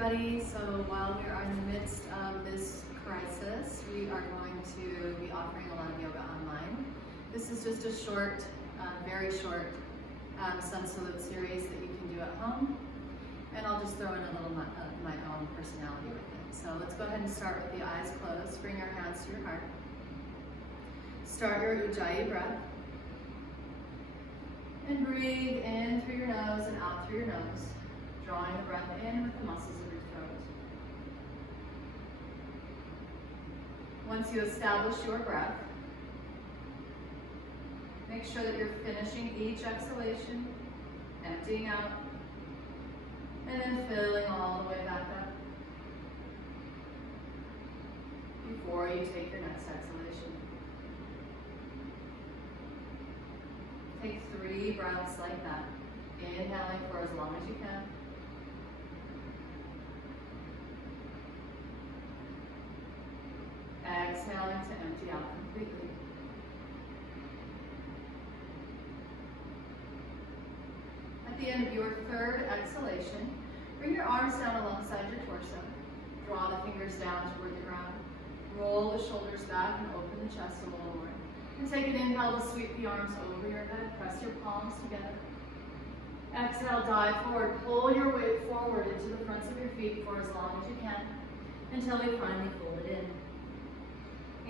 everybody. So while we are in the midst of this crisis, we are going to be offering a lot of yoga online. This is just a short, very short sun salute series that you can do at home. And I'll just throw in a little my own personality with it. So let's go ahead and start with the eyes closed. Bring your hands to your heart. Start your Ujjayi breath. And breathe in through your nose and out through your nose, drawing the breath in with the muscles of your throat. Once you establish your breath, make sure that you're finishing each exhalation, emptying out, and then filling all the way back up before you take your next exhalation. Take 3 breaths like that, inhaling for as long as you can. Exhaling to empty out completely. At the end of your 3rd exhalation, bring your arms down alongside your torso. Draw the fingers down toward the ground. Roll the shoulders back and open the chest a little more. And take an inhale to sweep the arms over your head. Press your palms together. Exhale, dive forward. Pull your weight forward into the fronts of your feet for as long as you can until we finally fold it in.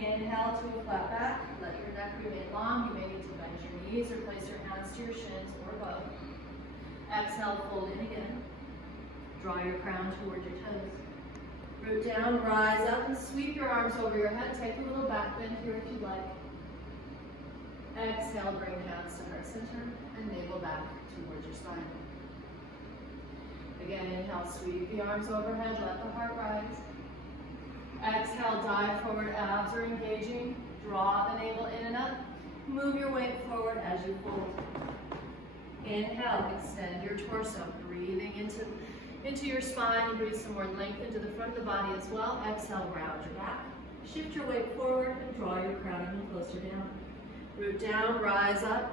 Inhale to a flat back. Let your neck remain long. You may need to bend your knees or place your hands to your shins or both. Exhale, fold in again. Draw your crown toward your toes. Root down, rise up, and sweep your arms over your head. Take a little back bend here if you'd like. Exhale, bring hands to heart center and navel back towards your spine. Again, inhale, sweep the arms overhead, let the heart rise. Exhale, dive forward, abs are engaging. Draw the navel in and up. Move your weight forward as you fold. Inhale, extend your torso, breathing into your spine. You breathe some more length into the front of the body as well. Exhale, round your back. Shift your weight forward and draw your crown even closer down. Root down, rise up.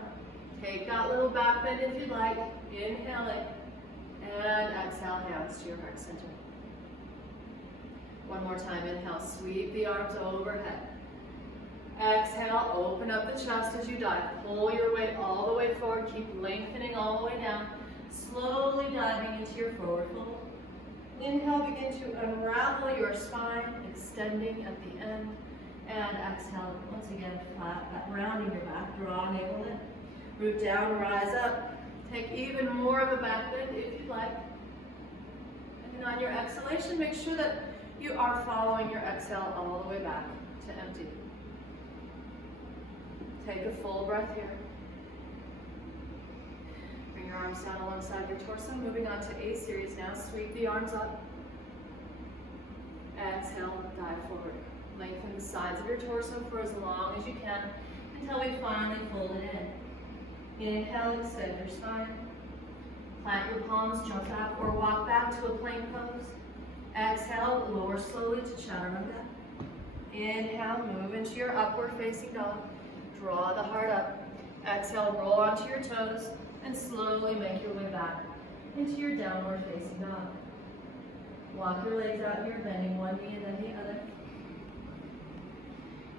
Take that little back bend if you'd like. Inhale it. And exhale, hands to your heart center. One more time, inhale, sweep the arms overhead. Exhale, open up the chest as you dive. Pull your weight all the way forward. Keep lengthening all the way down. Slowly diving into your forward fold. Inhale, begin to unravel your spine, extending at the end. And exhale, once again, flat, rounding your back, draw navel in. Root down, rise up. Take even more of a back bend if you'd like. And on your exhalation, make sure that you are following your exhale all the way back to empty. Take a full breath here. Bring your arms down alongside your torso. Moving on to A series now. Sweep the arms up. Exhale, dive forward. Lengthen the sides of your torso for as long as you can until we finally fold it in. Inhale, extend your spine. Plant your palms, jump back or walk back to a plank pose. Exhale, lower slowly to chaturanga. Inhale, move into your upward facing dog. Draw the heart up. Exhale, roll onto your toes and slowly make your way back into your downward facing dog. Walk your legs out here, bending one knee and then the other.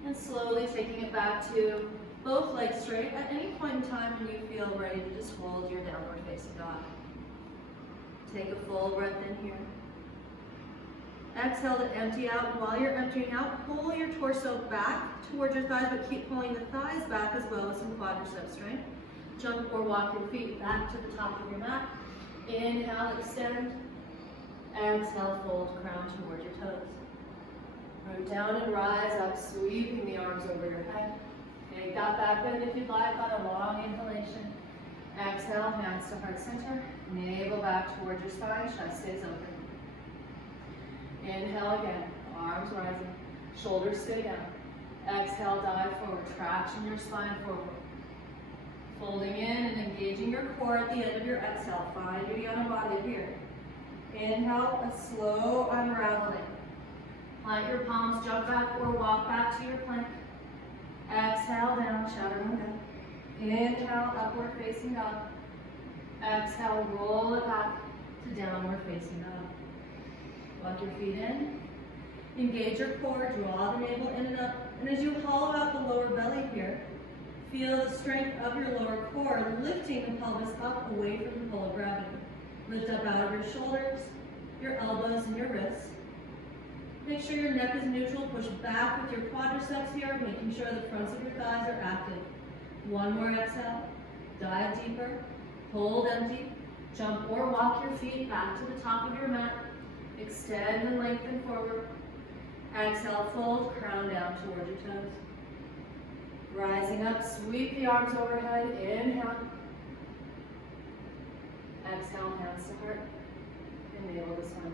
And slowly taking it back to both legs straight at any point in time when you feel ready to just hold your downward facing dog. Take a full breath in here. Exhale to empty out. And while you're emptying out, pull your torso back towards your thighs, but keep pulling the thighs back as well as some quadricep strength. Jump or walk your feet back to the top of your mat. Inhale, extend. Exhale, fold, crown toward your toes. Root down and rise up, sweeping the arms over your head. Take that back bend if you'd like on a long inhalation. Exhale, hands to heart center. Navel back towards your spine, chest stays open. Inhale again, arms rising, shoulders stay down. Exhale, dive forward, traction your spine forward. Folding in and engaging your core at the end of your exhale. Find your Embodied here. Inhale, a slow unraveling. Plant your palms, jump back or walk back to your plank. Exhale, down, chaturanga. Inhale, upward facing dog. Exhale, roll it back to downward facing dog. Walk your feet in. Engage your core, draw the navel in and up. And as you hollow out the lower belly here, feel the strength of your lower core lifting the pelvis up away from the pull of gravity. Lift up out of your shoulders, your elbows, and your wrists. Make sure your neck is neutral. Push back with your quadriceps here, making sure the fronts of your thighs are active. One more exhale. Dive deeper. Hold empty. Jump or walk your feet back to the top of your mat. Extend and lengthen forward. Exhale, fold, crown down towards your toes. Rising up, sweep the arms overhead. Inhale. Exhale, hands to heart. And navel to spine.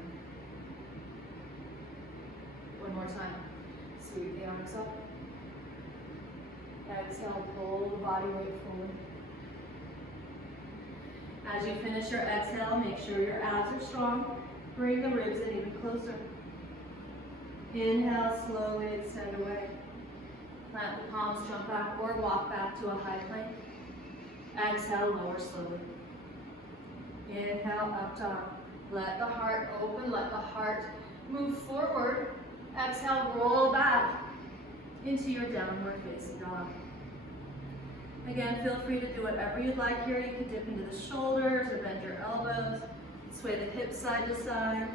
One more time. Sweep the arms up. Exhale, pull the body weight forward. As you finish your exhale, make sure your abs are strong. Bring the ribs in even closer. Inhale, slowly extend away. Plant the palms, jump back or walk back to a high plank. Exhale, lower slowly. Inhale, up dog. Let the heart open, let the heart move forward. Exhale, roll back into your downward facing dog. Again, feel free to do whatever you'd like here. You can dip into the shoulders or bend your elbows. Sway the hips side to side.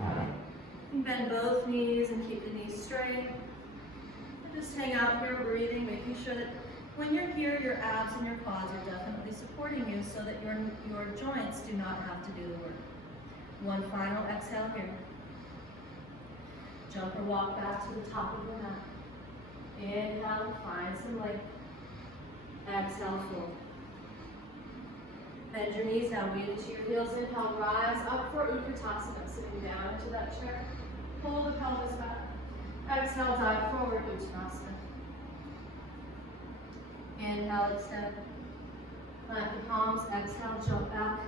You can bend both knees and keep the knees straight. And just hang out here breathing, making sure that when you're here, your abs and your quads are definitely supporting you so that your joints do not have to do the work. One final exhale here. Jump or walk back to the top of your mat. Inhale, find some length. Exhale, fold. Bend your knees down, breathe into your heels. Inhale, rise up for Utkatasana, sitting down into that chair. Pull the pelvis back. Exhale, dive forward, Uttanasana. Inhale, extend. Plant the palms, exhale, jump back.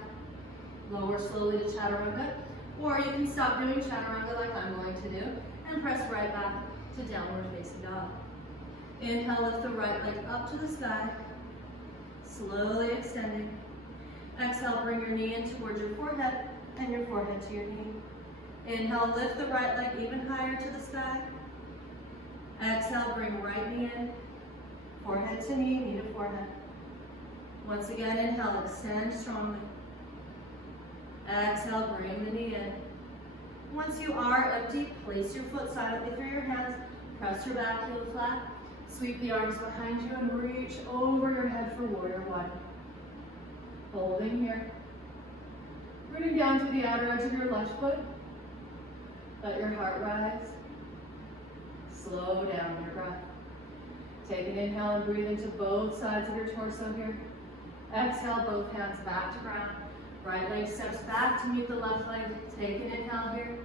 Lower slowly to Chaturanga. Or you can stop doing Chaturanga like I'm going to do and press right back to downward facing dog. Inhale, lift the right leg up to the sky. Slowly extending. Exhale, bring your knee in towards your forehead and your forehead to your knee. Inhale, lift the right leg even higher to the sky. Exhale, bring right knee in. Forehead to knee, knee to forehead. Once again, inhale, extend strongly. Exhale, bring the knee in. Once you are empty, place your foot silently through your hands. Press your back heel flat. Sweep the arms behind you and reach over your head for warrior one. Holding here. Rooting down to the outer edge of your left foot. Let your heart rise. Slow down your breath. Take an inhale and breathe into both sides of your torso here. Exhale, both hands back to ground. Right leg steps back to meet the left leg. Take an inhale here.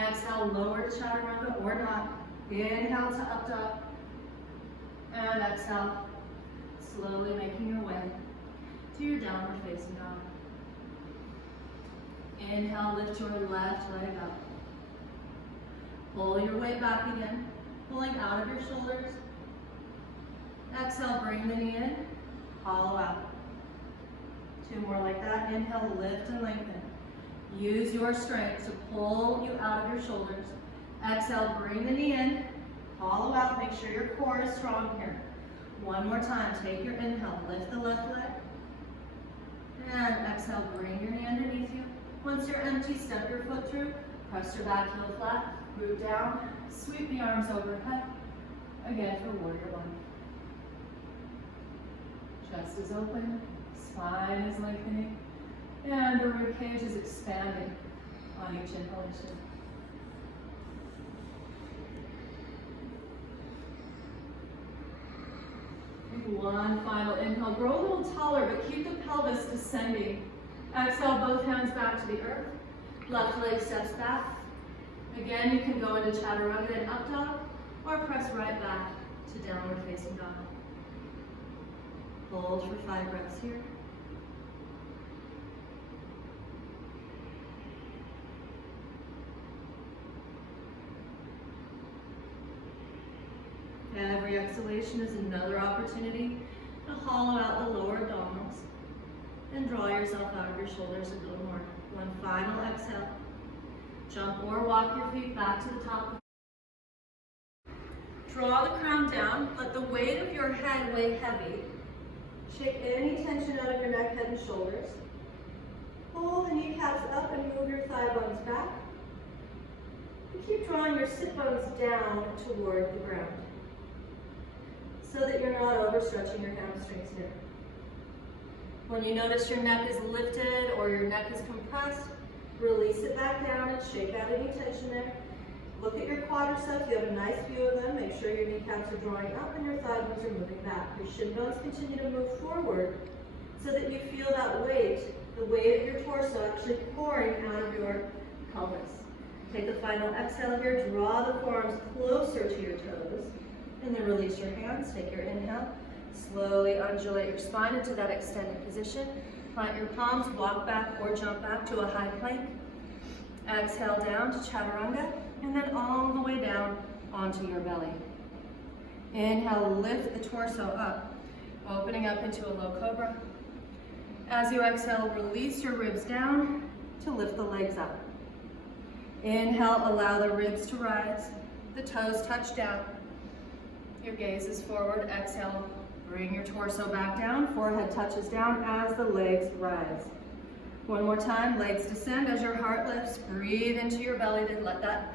Exhale, lower to Chaturanga or not. Inhale to up dog. And exhale, slowly making your way to your downward facing dog. Inhale, lift your left leg up. Pull your weight back again, pulling out of your shoulders. Exhale, bring the knee in, hollow out. Two more like that. Inhale, lift and lengthen. Use your strength to pull you out of your shoulders. Exhale, bring the knee in, hollow out. Make sure your core is strong here. One more time. Take your inhale, lift the left leg. And exhale, bring your knee underneath you. Once you're empty, step your foot through. Press your back heel flat. Root down. Sweep the arms overhead. Again for warrior one. Chest is open. Spine is lengthening. And the rib cage is expanding on each inhalation. One final inhale. Grow a little taller, but keep the pelvis descending. Exhale, both hands back to the earth. Left leg steps back. Again, you can go into Chaturanga and up dog, or press right back to downward facing dog. Hold for 5 breaths here. Every exhalation is another opportunity to hollow out the lower abdominals and draw yourself out of your shoulders a little more. One final exhale. Jump or walk your feet back to the top. Draw the crown down. Let the weight of your head weigh heavy. Shake any tension out of your neck, head, and shoulders. Pull the kneecaps up and move your thigh bones back. And keep drawing your sit bones down toward the ground so that you're not overstretching your hamstrings here. When you notice your neck is lifted or your neck is compressed, release it back down and shake out any tension there. Look at your quadriceps. You have a nice view of them. Make sure your kneecaps are drawing up and your thigh bones are moving back. Your shin bones continue to move forward so that you feel that weight, the weight of your torso actually pouring out of your pelvis. Take the final exhale here. Draw the forearms closer to your toes. And then release your hands. Take your inhale. Slowly undulate your spine into that extended position. Plant your palms, walk back or jump back to a high plank. Exhale down to chaturanga, and then all the way down onto your belly. Inhale, lift the torso up, opening up into a low cobra. As you exhale, release your ribs down to lift the legs up. Inhale, allow the ribs to rise, the toes touch down. Your gaze is forward. Exhale, bring your torso back down, forehead touches down as the legs rise. One more time, legs descend as your heart lifts. Breathe into your belly to let that,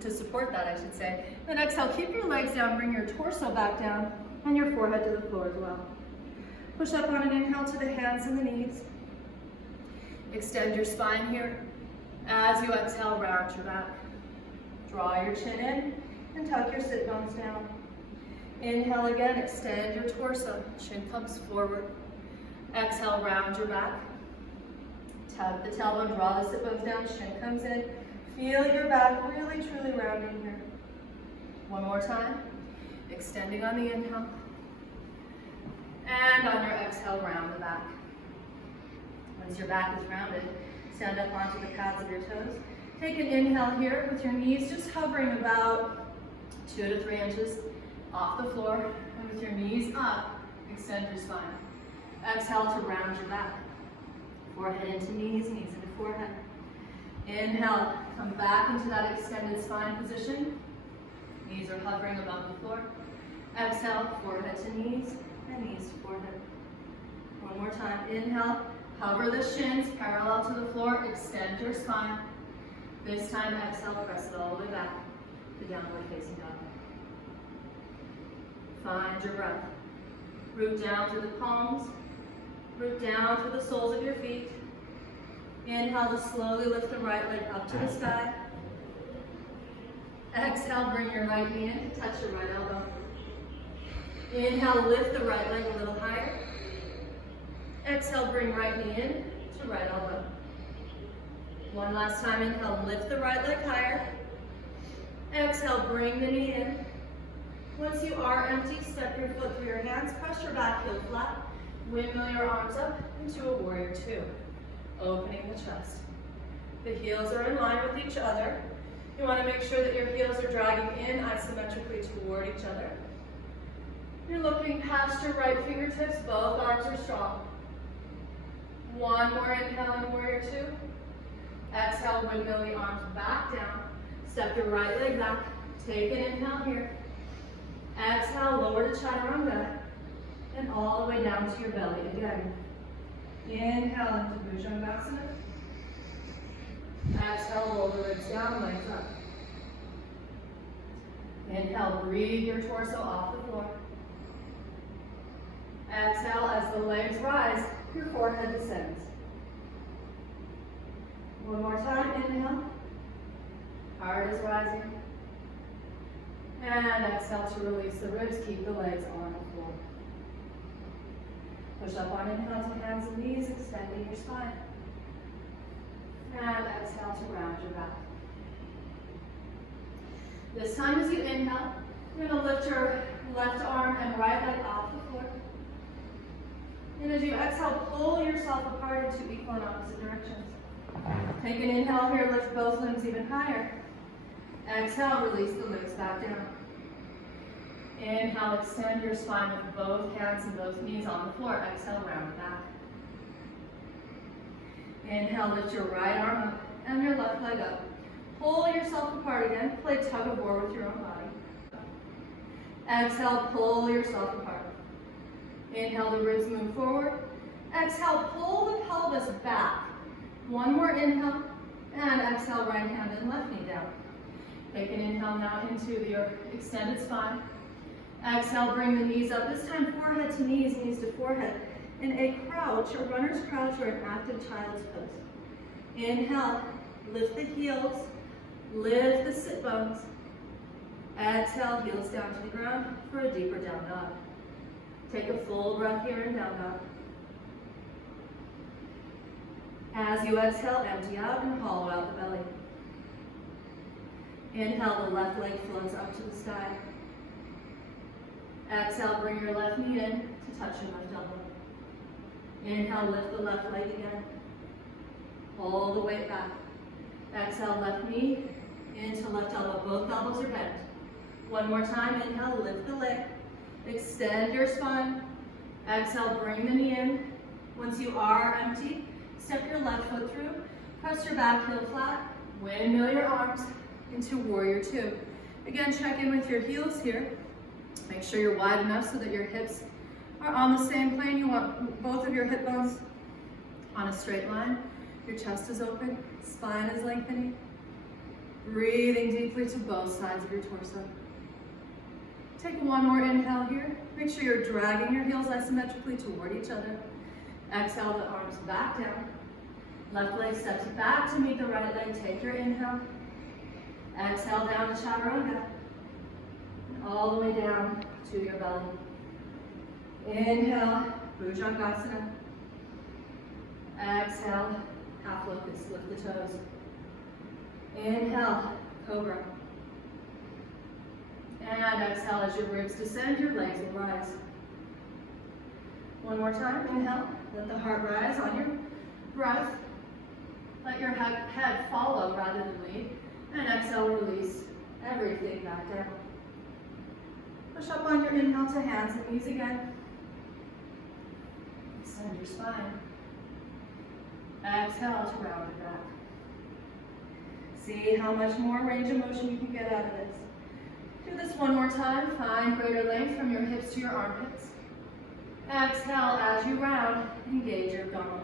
to support that, I should say. Then exhale, keep your legs down, bring your torso back down, and your forehead to the floor as well. Push up on an inhale to the hands and the knees. Extend your spine here. As you exhale, round your back. Draw your chin in and tuck your sit bones down. Inhale again, extend your torso. Chin comes forward. Exhale, round your back. Tug the tailbone, draw the sit bones down, chin comes in. Feel your back really, truly rounding here. One more time. Extending on the inhale. And on your exhale, round the back. Once your back is rounded, stand up onto the pads of your toes. Take an inhale here with your knees just hovering about 2 to 3 inches off the floor. And with your knees up, extend your spine. Exhale to round your back. Forehead into knees, knees into forehead. Inhale, come back into that extended spine position. Knees are hovering above the floor. Exhale, forehead to knees and knees to forehead. One more time. Inhale, hover the shins parallel to the floor, extend your spine. This time, exhale, press it all the way back to downward facing dog. Find your breath. Root down to the palms. Root down to the soles of your feet. Inhale to slowly lift the right leg up to the sky. Exhale, bring your right knee in, touch your right elbow. Inhale, lift the right leg a little higher. Exhale, bring right knee in to right elbow. One last time, inhale, lift the right leg higher. Exhale, bring the knee in. Once you are empty, step your foot through your hands, press your back heel flat, windmill your arms up into a warrior two, opening the chest. The heels are in line with each other. You want to make sure that your heels are dragging in isometrically toward each other. You're looking past your right fingertips, both arms are strong. One more inhale in warrior two. Exhale, windmill the arms back down. Step your right leg back. Take an inhale here. Exhale, lower to chaturanga. And all the way down to your belly again. Inhale into Bhujangasana. Exhale, roll the ribs down, legs up. Inhale, breathe your torso off the floor. Exhale, as the legs rise, your forehead descends. One more time, inhale. Heart is rising. And exhale to release the ribs, keep the legs on the floor. Push up on inhale to hands and knees, extending your spine. And exhale to round your back. This time as you inhale, you're going to lift your left arm and right leg off the floor. And as you exhale, pull yourself apart into equal and opposite directions. Take an inhale here, lift both limbs even higher. Exhale, release the legs back down. Inhale, extend your spine with both hands and both knees on the floor. Exhale, round back. Inhale, lift your right arm up. and your left leg up. Pull yourself apart again. Play tug of war with your own body. Exhale, pull yourself apart. Inhale, the ribs move forward. Exhale, pull the pelvis back. One more inhale, and exhale, right hand and left knee down. Take an inhale now into your extended spine. Exhale, bring the knees up. This time, forehead to knees, knees to forehead. In a crouch, a runner's crouch, or an active child's pose. Inhale, lift the heels, lift the sit bones. Exhale, heels down to the ground for a deeper down dog. Take a full breath here in down dog. As you exhale, empty out and hollow out the belly. Inhale, the left leg floats up to the sky. Exhale, bring your left knee in to touch your left elbow. Inhale, lift the left leg again. Pull the weight back. Exhale, left knee into left elbow. Both elbows are bent. One more time, inhale, lift the leg. Extend your spine. Exhale, bring the knee in. Once you are empty, step your left foot through. Press your back heel flat. Windmill your arms into warrior two. Again, check in with your heels here. Make sure you're wide enough so that your hips are on the same plane. You want both of your hip bones on a straight line. Your chest is open, spine is lengthening. Breathing deeply to both sides of your torso. Take one more inhale here. Make sure you're dragging your heels isometrically toward each other. Exhale, the arms back down. Left leg steps back to meet the right leg. Take your inhale. Exhale down to chaturanga. And all the way down to your belly. Inhale, Bhujangasana. Exhale, half locust, lift the toes. Inhale, cobra. And exhale, as your ribs descend, your legs will rise. One more time, inhale, let the heart rise on your breath. Let your head follow rather than lead. And exhale, release everything back down. Push up on your inhale to hands and knees again. Extend your spine. Exhale to round it back. See how much more range of motion you can get out of this. Do this one more time. Find greater length from your hips to your armpits. Exhale as you round, engage your abdominals.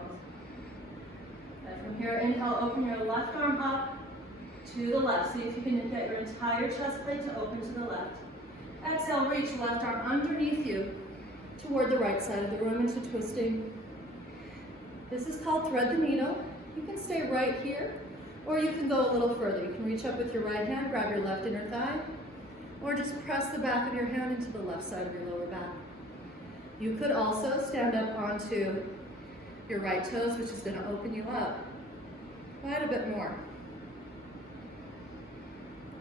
And from here, inhale, open your left arm up to the left. See if you can get your entire chest plate to open to the left. Exhale, reach left arm underneath you toward the right side of the room into twisting. This is called thread the needle. You can stay right here, or you can go a little further. You can reach up with your right hand, grab your left inner thigh, or just press the back of your hand into the left side of your lower back. You could also stand up onto your right toes, which is going to open you up quite a bit more.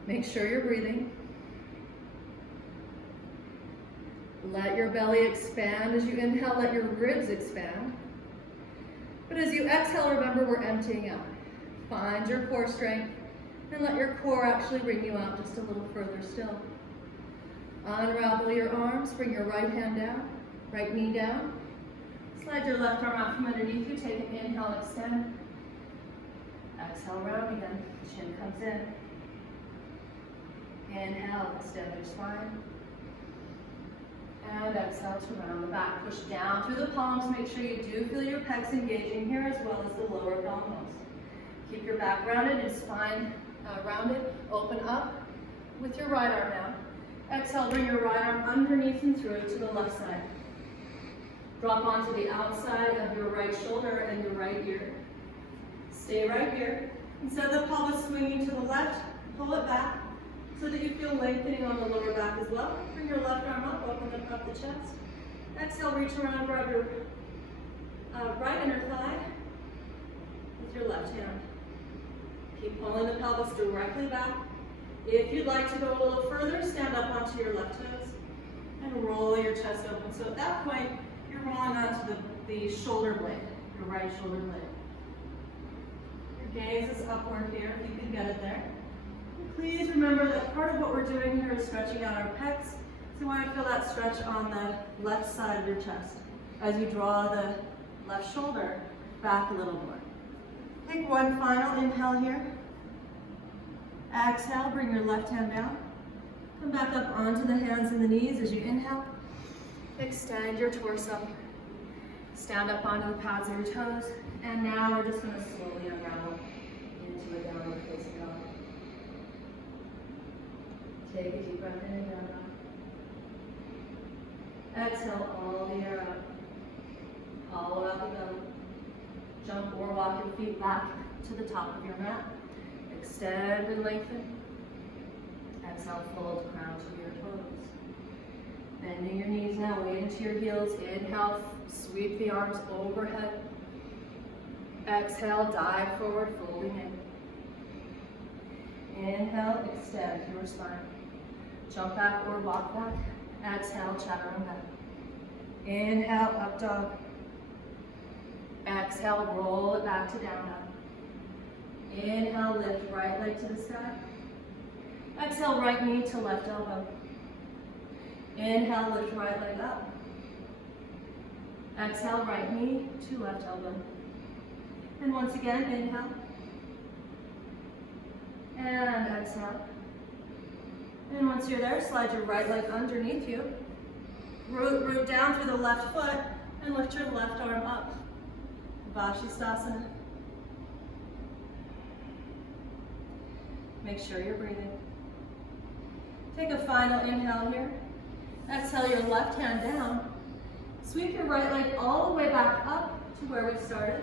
Make sure you're breathing. Let your belly expand as you inhale, let your ribs expand. But as you exhale, remember we're emptying out. Find your core strength and let your core actually bring you out just a little further still. Unravel your arms, bring your right hand down, right knee down. Slide your left arm out from underneath you, take an inhale, extend. Exhale, round again, chin comes in. Inhale, extend your spine. And exhale to round the back. Push down through the palms. Make sure you do feel your pecs engaging here as well as the lower abdominals. Keep your back rounded and spine rounded. Open up with your right arm now. Exhale, bring your right arm underneath and through to the left side. Drop onto the outside of your right shoulder and your right ear. Stay right here. Instead of the pelvis swinging to the left, pull it back so that you feel lengthening on the lower back as well. Bring your left arm up, open up the chest. Exhale, reach around, grab your right inner thigh with your left hand. Keep pulling the pelvis directly back. If you'd like to go a little further, stand up onto your left toes and roll your chest open. So at that point, you're rolling onto the shoulder blade, your right shoulder blade. Your gaze is upward here, if you can get it there. Please remember that part of what we're doing here is stretching out our pecs. So you want to feel that stretch on the left side of your chest as you draw the left shoulder back a little more. Take one final inhale here. Exhale, bring your left hand down. Come back up onto the hands and the knees as you inhale. Extend your torso. Stand up onto the pads of your toes. And now we're just going to slowly unravel into a downward facing dog. Take a deep breath in and down. Exhale all the air out. Hollow out the belly. Jump or walk your feet back to the top of your mat. Extend and lengthen. Exhale, fold crown to your toes. Bending your knees now, weight into your heels. Inhale, sweep the arms overhead. Exhale, dive forward, folding in. Inhale, extend your spine. Jump back or walk back. Exhale, chaturanga. Inhale, up dog. Exhale, roll it back to down dog. Inhale, lift right leg to the sky. Exhale, right knee to left elbow. Inhale, lift right leg up. Exhale, right knee to left elbow. And once again, inhale. And exhale. And once you're there, slide your right leg underneath you. Root down through the left foot and lift your left arm up. Vashisthasana. Make sure you're breathing. Take a final inhale here. Exhale your left hand down. Sweep your right leg all the way back up to where we started.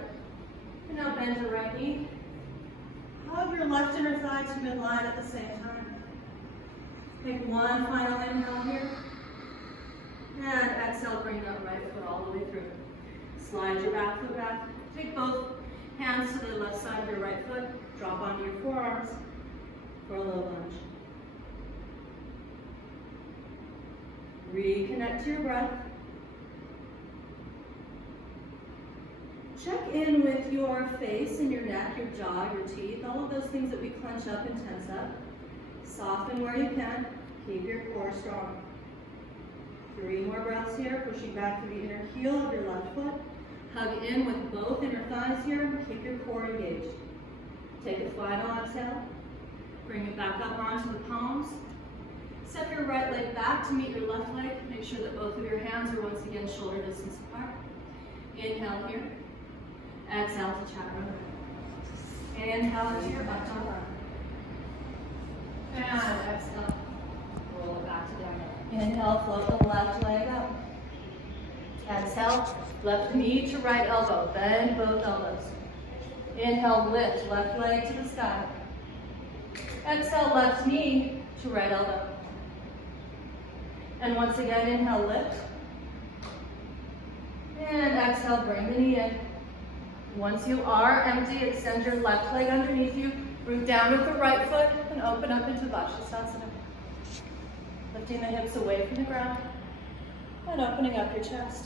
And now bend your right knee. Hug your left inner thigh to midline at the same time. Take one final inhale here. And exhale, bring that right foot all the way through. Slide your back foot back. Take both hands to the left side of your right foot. Drop onto your forearms for a low lunge. Reconnect to your breath. Check in with your face and your neck, your jaw, your teeth, all of those things that we clench up and tense up. Soften where you can. Keep your core strong. 3 more breaths here, pushing back to the inner heel of your left foot. Hug in with both inner thighs here. Keep your core engaged. Take a final exhale. Bring it back up onto the palms. Step your right leg back to meet your left leg. Make sure that both of your hands are once again shoulder distance apart. Inhale here. Exhale to chaturanga. Inhale to your up dog. And exhale. Roll it back to down. Inhale, float the left leg up. Exhale, left knee to right elbow. Bend both elbows. Inhale, lift left leg to the sky. Exhale, left knee to right elbow. And once again, inhale, lift. And exhale, bring the knee in. Once you are empty, extend your left leg underneath you. Root down with the right foot and open up into Vashisthasana. Lifting the hips away from the ground and opening up your chest.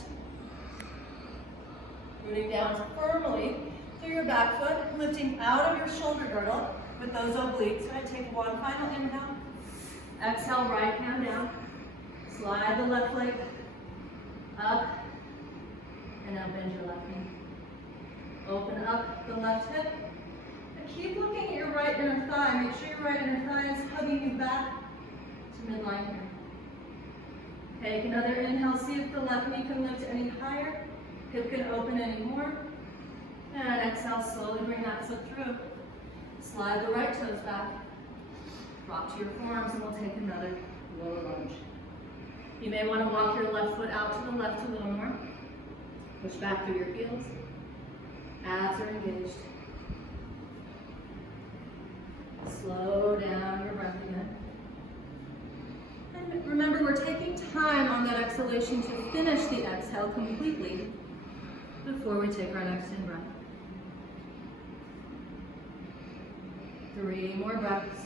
Rooting down firmly through your back foot, lifting out of your shoulder girdle with those obliques. All right, take one final inhale. Exhale, right hand down. Slide the left leg up. And now bend your left knee. Open up the left hip. And keep looking at your right inner thigh. Make sure your right inner thigh is hugging you back to midline here. Take another inhale. See if the left knee can lift any higher. Hip can open any more. And exhale, slowly bring that foot through. Slide the right toes back. Drop to your forearms and we'll take another lower lunge. You may want to walk your left foot out to the left a little more. Push back through your heels. Abs are engaged. Slow down your breath again. And remember, we're taking time on that exhalation to finish the exhale completely before we take our next in breath. 3 more breaths.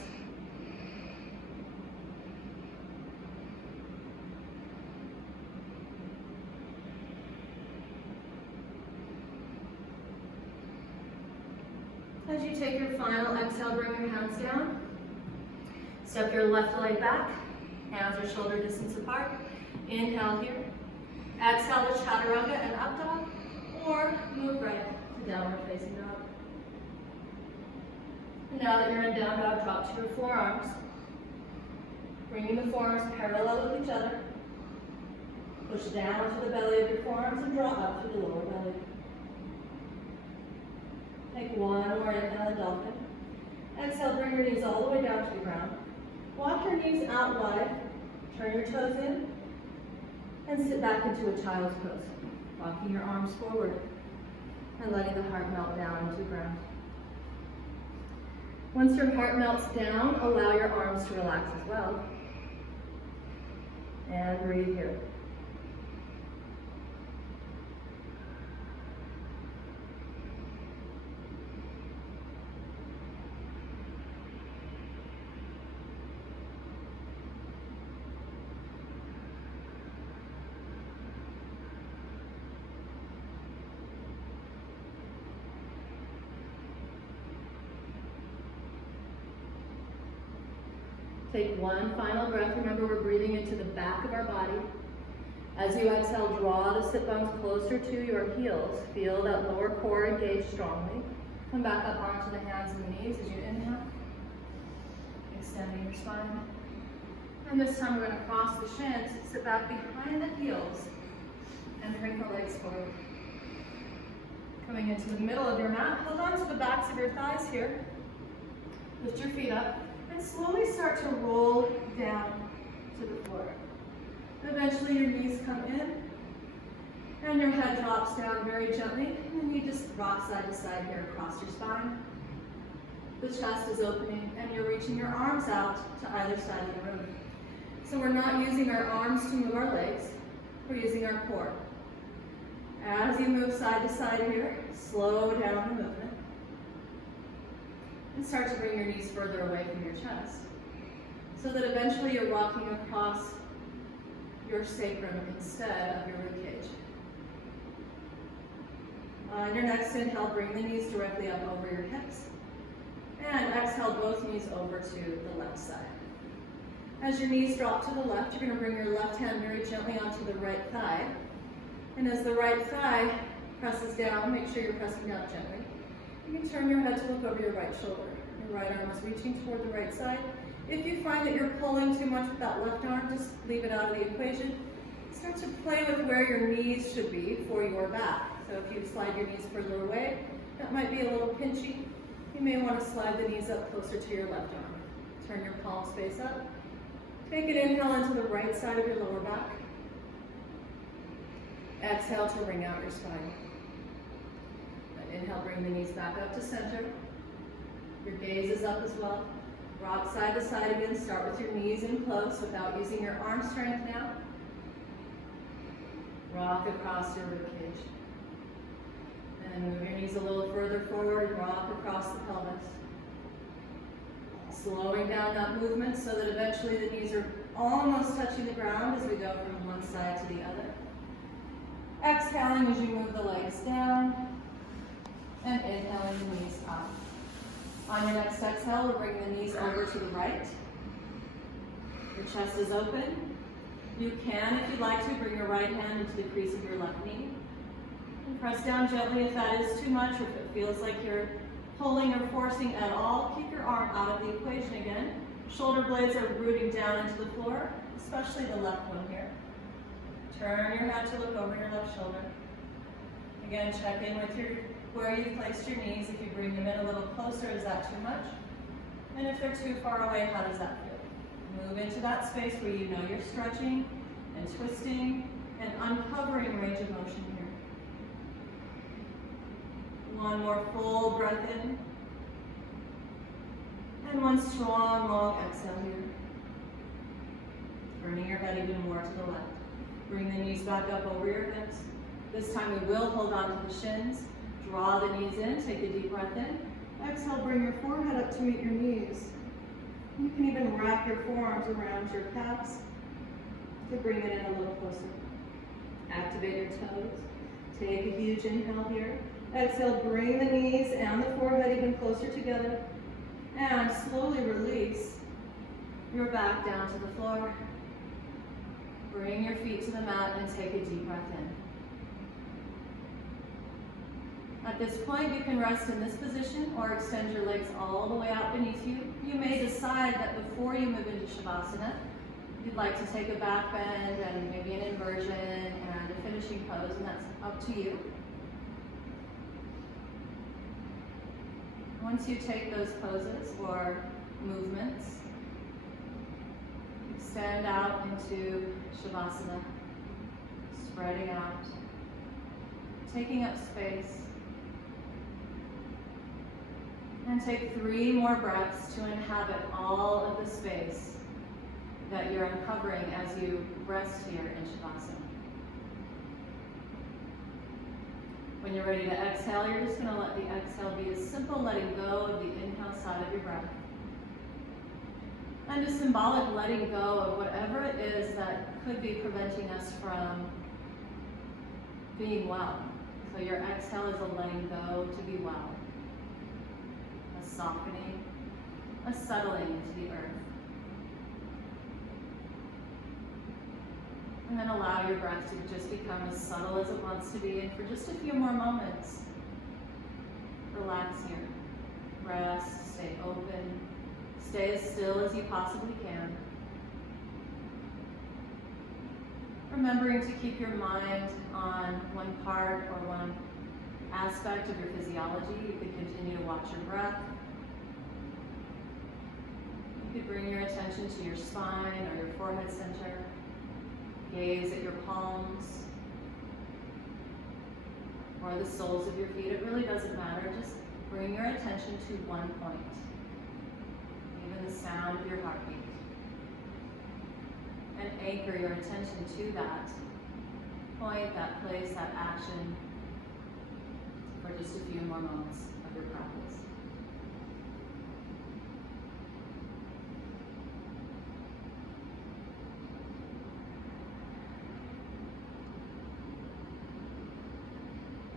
As you take your final exhale, bring your hands down. Step your left leg back. Hands are shoulder distance apart. Inhale here. Exhale to chaturanga and up dog. Or move right to downward facing dog. And now that you're in down dog, drop to your forearms. Bringing the forearms parallel with each other. Push down to the belly of your forearms and draw up through the lower belly. Take one more inhale, dolphin. Exhale, bring your knees all the way down to the ground. Walk your knees out wide. Turn your toes in. And sit back into a child's pose. Walking your arms forward. And letting the heart melt down into the ground. Once your heart melts down, allow your arms to relax as well. And breathe here. Take one final breath. Remember, we're breathing into the back of our body. As you exhale, draw the sit bones closer to your heels. Feel that lower core engage strongly. Come back up onto the hands and the knees as you inhale. Extending your spine. And this time we're going to cross the shins, sit back behind the heels, and bring the legs forward. Coming into the middle of your mat, hold on to the backs of your thighs here. Lift your feet up. And slowly start to roll down to the floor. Eventually your knees come in and your head drops down very gently, and then you just rock side to side here across your spine. The chest is opening and you're reaching your arms out to either side of the room. So we're not using our arms to move our legs, we're using our core. As you move side to side here, slow down the movement. And start to bring your knees further away from your chest, so that eventually you're rocking across your sacrum instead of your ribcage. On your next inhale, bring the knees directly up over your hips. And exhale, both knees over to the left side. As your knees drop to the left, you're going to bring your left hand very gently onto the right thigh. And as the right thigh presses down, make sure you're pressing down gently. You can turn your head to look over your right shoulder. Your right arm is reaching toward the right side. If you find that you're pulling too much with that left arm, just leave it out of the equation. Start to play with where your knees should be for your back. So if you slide your knees further away, that might be a little pinchy. You may want to slide the knees up closer to your left arm. Turn your palms face up. Take an inhale into the right side of your lower back. Exhale to wring out your spine. Inhale, bring the knees back up to center. Your gaze is up as well. Rock side to side again. Start with your knees in close without using your arm strength now. Rock across your ribcage. And move your knees a little further forward and rock across the pelvis. Slowing down that movement so that eventually the knees are almost touching the ground as we go from one side to the other. Exhaling as you move the legs down. And inhaling the knees up. On your next exhale, we'll bring the knees over to the right. Your chest is open. You can, if you'd like to, bring your right hand into the crease of your left knee. And press down gently if that is too much, or if it feels like you're pulling or forcing at all. Keep your arm out of the equation again. Shoulder blades are rooting down into the floor, especially the left one here. Turn your head to look over your left shoulder. Again, check in with where you've placed your knees. If you bring them in a little closer, is that too much? And if they're too far away, how does that feel? Move into that space where you know you're stretching and twisting and uncovering range of motion here. One more full breath in. And one strong, long exhale here. Turning your head even more to the left. Bring the knees back up over your hips. This time we will hold on to the shins. Draw the knees in, take a deep breath in. Exhale, bring your forehead up to meet your knees. You can even wrap your forearms around your calves to bring it in a little closer. Activate your toes. Take a huge inhale here. Exhale, bring the knees and the forehead even closer together. And slowly release your back down to the floor. Bring your feet to the mat and take a deep breath in. At this point, you can rest in this position or extend your legs all the way out beneath you. You may decide that before you move into Shavasana, you'd like to take a back bend and maybe an inversion and a finishing pose, and that's up to you. Once you take those poses or movements, extend out into Shavasana, spreading out, taking up space. And take 3 more breaths to inhabit all of the space that you're uncovering as you rest here in Shavasana. When you're ready to exhale, you're just going to let the exhale be a simple letting go of the inhale side of your breath. And a symbolic letting go of whatever it is that could be preventing us from being well. So your exhale is a letting go to be well. A softening, a settling into the earth. And then allow your breath to just become as subtle as it wants to be. And for just a few more moments, relax here. Rest, stay open, stay as still as you possibly can. Remembering to keep your mind on one part or one aspect of your physiology. You could continue to watch your breath. You could bring your attention to your spine or your forehead center. Gaze at your palms or the soles of your feet. It really doesn't matter. Just bring your attention to one point. Even the sound of your heartbeat. And anchor your attention to that point, that place, that action for just a few more moments of your practice.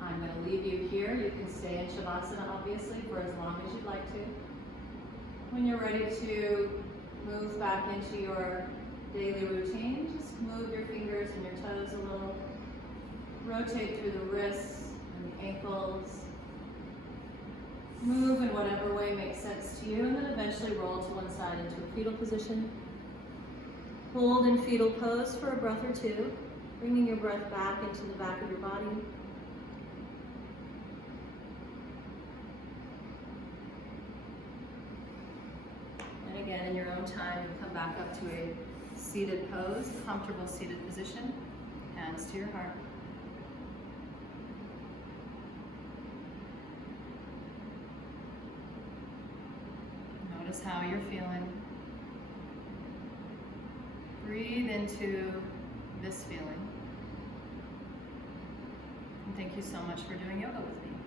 I'm going to leave you here. You can stay in Shavasana, obviously, for as long as you'd like to. When you're ready to move back into your daily routine, just move your fingers and your toes a little. Rotate through the wrists and the ankles. Move in whatever way makes sense to you, and then eventually roll to one side into a fetal position. Hold in fetal pose for a breath or two, bringing your breath back into the back of your body. And again, in your own time, you come back up to a seated pose, comfortable seated position, hands to your heart. Notice how you're feeling. Breathe into this feeling. And thank you so much for doing yoga with me.